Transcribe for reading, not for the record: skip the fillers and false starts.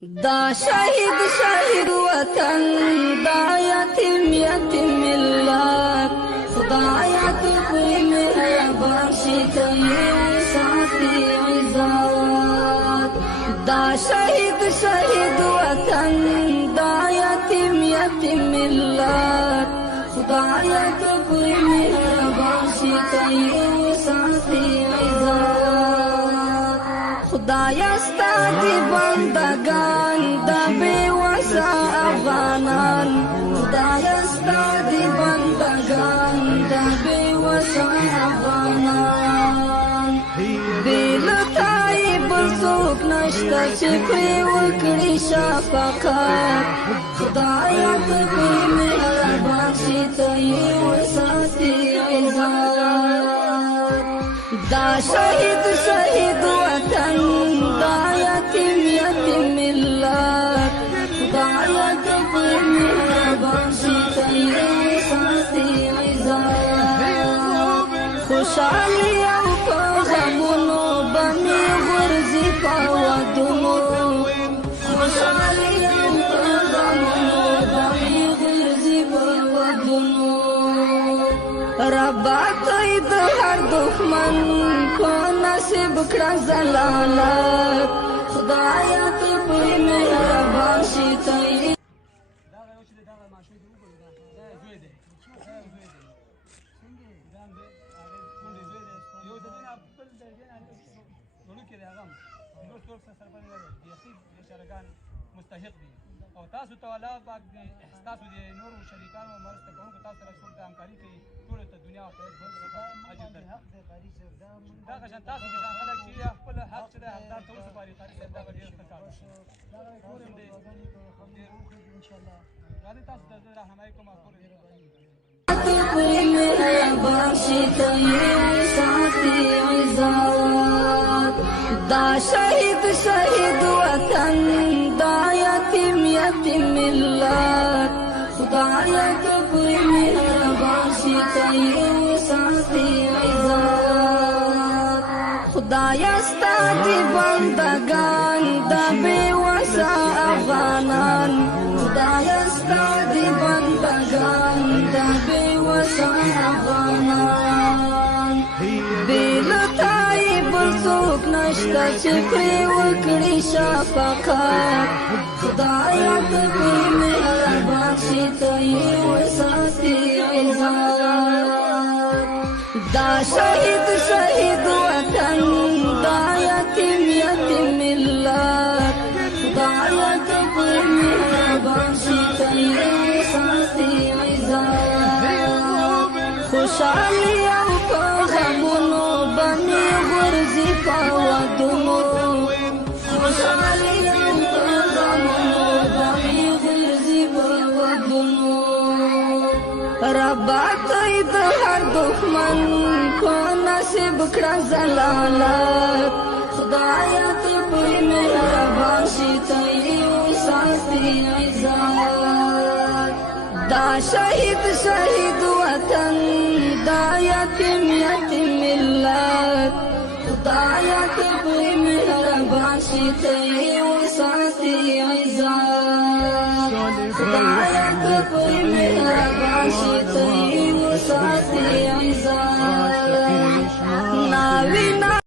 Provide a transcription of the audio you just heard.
دا شهید وطن دا یتیم ملت خدایت کوئی مهربان شي ته ساتي عزت دا شهید وطن دا یتیم ملت خدایت کوئی مهربان شي ته ساتي عزت خدایا ستا دی بندگان دا بے وسا افغانان خدایا ستا دی بندگان دا بے وسا افغانان بیلتائی بلسوک نشتا چپری وکڑی شفقات خدایا تبی مہربان شیطائی وساتی عزت دا شهید وطن دا یتیم ملت خدایت کوئی مهربان شي ته ساتي عزت خوشحالي او په غمونو باندې غورځي په ودونو خوشحالي او په غمونو باندې غورځي په ودونو ربا کوي د هر دښمن په نصیب کړه زلالت خدایا ته کوئی مهربان شي ته مستحق دي او تاسو ته الله پاک دي تاسو دي نور شریکانو مرسته کوونکو تاسو سره ټول همکاري کوي ټول ته دنیا او آخرت اجر درکړي دا غشن تاسو به خلک چې خپل حق چې حقدار ته وسپاري قاری صاحب دا ډیر ښه کار دی ان شاء الله غالي تاسو د راهنمایي کوم اصول کوئی مهربان شي ته ساتي عزت دا شهید وطن دا یتیم ملت خدایت کوئی مهربان شي ته ساتي عزت خدایا ستا دی بندگان دا بے وسا افغانان خدایا ستا دی بندگان دا بے وسا افغانان بیلتائی بلسوک نشتا چپری وکڑی شفقات خدایت کوئی مهربان شي ته وساتي عزت دا شهید وطن دا یتیم ملت خدایت کوئی مهربان شي ته ساتي عزت خوشحالي او په غمونو باندې غورځي په ودونو خوشحالي او په غمونو باندې غورځي په ودونو ربا کوي د هر دښمن په نصیب کړه زلالت خدایا ته کوئی مهربان شي ته ساتي عزت دا شهید وطن دا یتیم ملت خدایا ته کوئی مهربان شي ته ساتي عزت خدایا ته کوئی مهربان شي ته ساتي عزت ناوینا